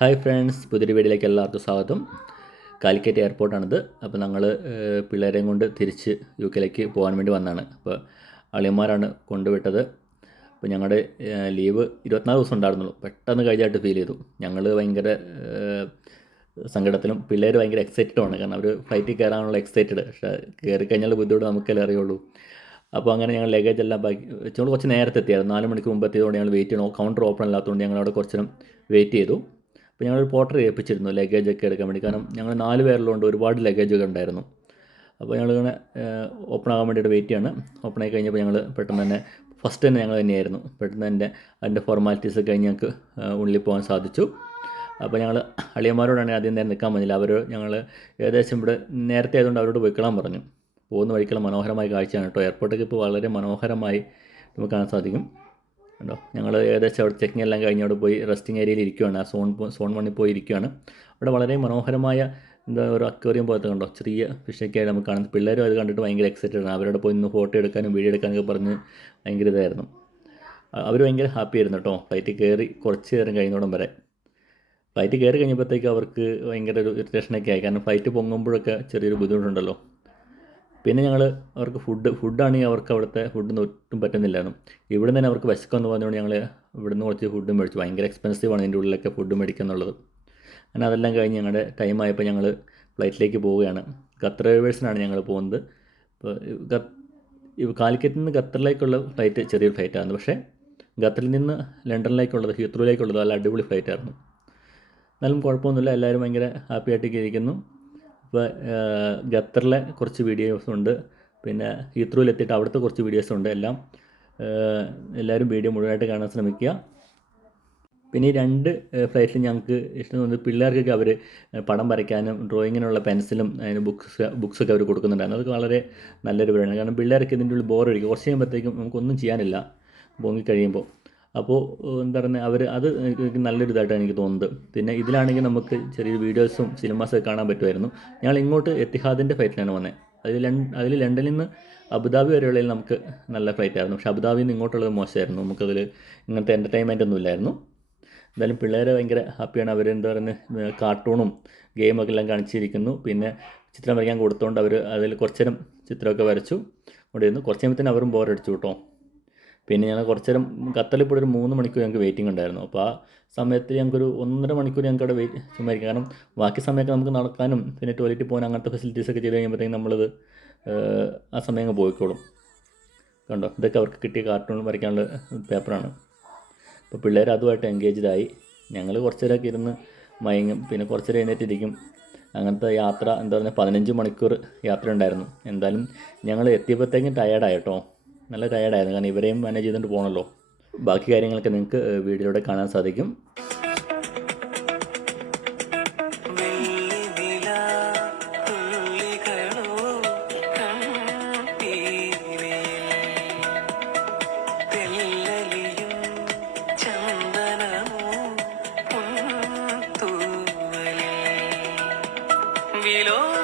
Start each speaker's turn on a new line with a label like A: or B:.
A: Hi friends പുതിയൊരു വീഡിയോയിലേക്ക് എല്ലാവർക്കും സ്വാഗതം. കാലിക്കറ്റ് എയർപോർട്ടാണിത്. അപ്പോൾ ഞങ്ങൾ പിള്ളേരെയും കൊണ്ട് തിരിച്ച് യു കെയിലേക്ക് പോകാൻ വേണ്ടി വന്നതാണ് അപ്പോൾ അളിയന്മാരാണ് കൊണ്ടുവിട്ടത്. അപ്പോൾ ഞങ്ങളുടെ ലീവ് ഇരുപത്തിനാല് ദിവസം ഉണ്ടായിരുന്നുള്ളൂ. പെട്ടെന്ന് കഴിഞ്ഞായിട്ട് ഫീൽ ചെയ്തു. ഞങ്ങൾ ഭയങ്കര സങ്കടത്തിലും പിള്ളേർ ഭയങ്കര എക്സൈറ്റഡുമാണ് കാരണം അവർ ഫ്ലൈറ്റിൽ കയറാനുള്ള എക്സൈറ്റഡ് പക്ഷേ കയറി കഴിഞ്ഞാൽ ബുദ്ധിമുട്ട് നമുക്കല്ലേ അറിയുള്ളൂ. അപ്പോൾ അങ്ങനെ ഞങ്ങൾ ലഗേജ് എല്ലാം ബാക്കി വെച്ചുകൊണ്ട് കുറച്ച് നേരത്തെ എത്തിയായിരുന്നു. നാല് മണിക്ക് മുമ്പ് എത്തിയതുകൊണ്ട് ഞങ്ങൾ വെയിറ്റ് ചെയ്യണം കൗണ്ടർ ഓപ്പൺ അല്ലാത്തതുകൊണ്ട് ഞങ്ങൾ അവിടെ കുറച്ച് വെയിറ്റ് ചെയ്തു. അപ്പോൾ ഞങ്ങളൊരു പോർട്ടർ ഏൽപ്പിച്ചിരുന്നു ലഗേജ് ഒക്കെ എടുക്കാൻ വേണ്ടി. കാരണം ഞങ്ങൾ നാല് പേരുള്ളതുകൊണ്ട് ഒരുപാട് ലഗേജ് ഒക്കെ ഉണ്ടായിരുന്നു. അപ്പോൾ ഞങ്ങളിങ്ങനെ ഓപ്പൺ ആകാൻ വേണ്ടിയിട്ട് വെയിറ്റ് ചെയ്യാണ്. ഓപ്പൺ ആയി കഴിഞ്ഞപ്പോൾ ഞങ്ങൾ പെട്ടെന്ന് തന്നെ ഫസ്റ്റ് തന്നെ ഞങ്ങൾ തന്നെയായിരുന്നു. പെട്ടെന്ന് തന്നെ അതിന്റെ ഫോർമാലിറ്റീസ് കഴിഞ്ഞ് ഞങ്ങൾക്ക് ഉള്ളിൽ പോകാൻ സാധിച്ചു. അപ്പോൾ ഞങ്ങൾ അളിയന്മാരോടാണ് ആദ്യം നേരം നിൽക്കാൻ പറ്റില്ല അവർ ഞങ്ങൾ ഏകദേശം ഇവിടെ നേരത്തെ ആയതുകൊണ്ട് അവരോട് പോയിക്കളാൻ പറഞ്ഞു. പോകുന്ന വഴിക്കുള്ള മനോഹരമായ കാഴ്ചയാണ് കേട്ടോ. എയർപോർട്ടൊക്കെ ഇപ്പോൾ വളരെ മനോഹരമായി നമുക്ക് കാണാൻ സാധിക്കും. കണ്ടോ? ഞങ്ങൾ ഏകദേശം അവിടെ ചെക്കിംഗ് എല്ലാം കഴിഞ്ഞ് അവിടെ പോയി റെസ്റ്റിംഗ് ഏരിയയിൽ ഇരിക്കുകയാണ് സോൺ സോൺ വണ്ണിൽ പോയി ഇരിക്കുകയാണ് അവിടെ വളരെ മനോഹരമായ എന്താ ഒരു അക്വേറിയം പോലത്തെ കണ്ടോ? ചെറിയ ഫിഷൊക്കെ ആയിട്ട് നമുക്ക് കാണുന്നത് പിള്ളേരും അത് കണ്ടിട്ട് ഭയങ്കര എക്സൈറ്റഡ് ആണ്. അവരോട് പോയി ഇന്ന് ഫോട്ടോ എടുക്കാനും വീഡിയോ എടുക്കാനൊക്കെ പറഞ്ഞ് ഭയങ്കര ഇതായിരുന്നു. അവർ ഭയങ്കര ഹാപ്പി ആയിരുന്നു കേട്ടോ. ഫ്ലൈറ്റിൽ കയറി കുറച്ച് നേരം കഴിയുന്നോടം വരെ. ഫ്ലൈറ്റ് കയറി കഴിഞ്ഞപ്പോഴത്തേക്ക് അവർക്ക് ഭയങ്കര ഒരു ഇറിറ്റേഷനൊക്കെ ആയി. കാരണം ഫ്ലൈറ്റ് പൊങ്ങുമ്പോഴൊക്കെ ചെറിയൊരു ബുദ്ധിമുട്ടുണ്ടല്ലോ. പിന്നെ ഞങ്ങൾ അവർക്ക് ഫുഡ് ഫുഡാണെങ്കിൽ അവർക്ക് അവിടുത്തെ ഫുഡൊന്നും ഒട്ടും പറ്റുന്നില്ലായിരുന്നു. ഇവിടെ തന്നെ അവർക്ക് വിശക്കുമെന്ന് പറഞ്ഞുകൊണ്ട് ഞങ്ങൾ ഇവിടുന്ന് കുറച്ച് ഫുഡ് മേടിച്ചു. ഭയങ്കര എക്സ്പെൻസീവാണ് ഇതിന്റെ ഉള്ളിലൊക്കെ ഫുഡ് മേടിക്കുക എന്നുള്ളത്. അങ്ങനെ അതെല്ലാം കഴിഞ്ഞ് ഞങ്ങളുടെ ടൈം ആയപ്പോൾ ഞങ്ങൾ ഫ്ലൈറ്റിലേക്ക് പോവുകയാണ്. ഖത്തർ എയർവേഴ്സിനാണ് ഞങ്ങൾ പോകുന്നത് ഇപ്പോൾ കാലിക്കറ്റിൽ നിന്ന് ഖത്തറിലേക്കുള്ള ഫ്ലൈറ്റ് ചെറിയൊരു ഫ്ലൈറ്റായിരുന്നു പക്ഷേ ഖത്തറിൽ നിന്ന് ലണ്ടനിലേക്കുള്ളത് ഹീത്രോയിലേക്കുള്ളത് നല്ല അടിപൊളി ഫ്ലൈറ്റായിരുന്നു എന്നാലും കുഴപ്പമൊന്നുമില്ല. എല്ലാവരും ഭയങ്കര ഹാപ്പി ആയിട്ടൊക്കെ ഇരിക്കുന്നു. ഇപ്പോൾ ഖത്തറിലെ കുറച്ച് വീഡിയോസ് ഉണ്ട്. പിന്നെ ഹീത്രൂലെത്തിയിട്ട് അവിടുത്തെ കുറച്ച് വീഡിയോസ് ഉണ്ട്. എല്ലാം എല്ലാവരും വീഡിയോ മുഴുവനായിട്ട് കാണാൻ ശ്രമിക്കുക. പിന്നെ ഈ രണ്ട് ഫ്ലൈറ്റിൽ ഞങ്ങൾക്ക് ഇഷ്ടം തോന്നുന്നത് പിള്ളേർക്കൊക്കെ അവർ പടം വരയ്ക്കാനും ഡ്രോയിങ്ങിനുള്ള പെൻസിലും അതിന് ബുക്സ് ബുക്സൊക്കെ അവർ കൊടുക്കുന്നുണ്ടായിരുന്നു. അതൊക്കെ വളരെ നല്ലൊരു പരിപാടിയാണ്. കാരണം പിള്ളേർക്ക് ഇതിന്റെ ഉള്ളിൽ ബോറടിക്കും കുറച്ച് കഴിയുമ്പോഴത്തേക്കും നമുക്കൊന്നും ചെയ്യാനില്ല. പൊങ്ങി കഴിയുമ്പോൾ. അപ്പോൾ എന്താ പറയുക അവർ അത് എനിക്ക് നല്ലൊരു എനിക്ക് തോന്നുന്നത്. പിന്നെ ഇതിലാണെങ്കിൽ നമുക്ക് ചെറിയ വീഡിയോസും സിനിമാസൊക്കെ കാണാൻ പറ്റുമായിരുന്നു. ഞങ്ങൾ ഇങ്ങോട്ട് എത്തിഹാദിന്റെ ഫ്ലൈറ്റിലാണ് വന്നത് അതിൽ അതിൽ ലണ്ടനിൽ നിന്ന് അബുദാബി വരെയുള്ളതിൽ നമുക്ക് നല്ല ഫ്ലൈറ്റ് ആയിരുന്നു പക്ഷേ അബുദാബിയിൽ നിന്ന് ഇങ്ങോട്ടുള്ളത് മോശമായിരുന്നു. നമുക്കതിൽ ഇങ്ങനത്തെ എന്റർടൈൻമെന്റ് ഒന്നും ഇല്ലായിരുന്നു. എന്തായാലും പിള്ളേരെ ഭയങ്കര ഹാപ്പിയാണ്. അവർ എന്താ പറയുന്നത് കാർട്ടൂണും ഗെയിമൊക്കെ എല്ലാം കാണിച്ചിരിക്കുന്നു. പിന്നെ ചിത്രം വരയ്ക്കാൻ കൊടുത്തുകൊണ്ട് അവർ അതിൽ കുറച്ചേരം ചിത്രമൊക്കെ വരച്ചു. കൊണ്ടിരുന്നു കുറച്ച് കഴിയുമ്പോഴത്തേനും അവരും ബോറടിച്ചു കേട്ടോ. പിന്നെ ഞങ്ങൾ കുറച്ച് നേരം കത്തലിപ്പോൾ ഒരു മൂന്ന് മണിക്കൂർ ഞങ്ങൾക്ക് വെയിറ്റിംഗ് ഉണ്ടായിരുന്നു. അപ്പോൾ ആ സമയത്ത് ഞങ്ങൾക്കൊരു ഒന്നര മണിക്കൂർ ഞങ്ങൾക്ക് അവിടെ വെയിറ്റ് ചുമ്മായിരിക്കും കാരണം ബാക്കി സമയമൊക്കെ നമുക്ക് നടക്കാനും പിന്നെ ടോയ്ലറ്റിൽ പോകാൻ അങ്ങനത്തെ ഫെസിലിറ്റീസ് ഒക്കെ ചെയ്ത് കഴിയുമ്പോഴത്തേക്കും നമ്മളത് ആ സമയം അങ്ങ് പോയിക്കോളും. കണ്ടോ? ഇതൊക്കെ അവർക്ക് കിട്ടിയ കാർട്ടൂൺ വരയ്ക്കാനുള്ള പേപ്പറാണ് അപ്പോൾ പിള്ളേർ അതുമായിട്ട് എൻഗേജ്ഡ് ആയി. ഞങ്ങൾ കുറച്ച് നേരമൊക്കെ ഇരുന്ന് മയങ്ങും. പിന്നെ കുറച്ച് നേരം എഴുന്നേറ്റിരിക്കും. അങ്ങനത്തെ യാത്ര എന്താ പറയുക പതിനഞ്ച് മണിക്കൂർ യാത്ര ഉണ്ടായിരുന്നു എന്തായാലും ഞങ്ങൾ എത്തിയപ്പോഴത്തേക്കും ടയേർഡായി കേട്ടോ. നല്ല ടയർഡായിരുന്നു കാരണം ഇവരെയും മാനേജ് ചെയ്തുകൊണ്ട് പോകണമല്ലോ ബാക്കി കാര്യങ്ങളൊക്കെ നിങ്ങൾക്ക് വീഡിയോയിലൂടെ കാണാൻ സാധിക്കും.
B: വിലോലമാ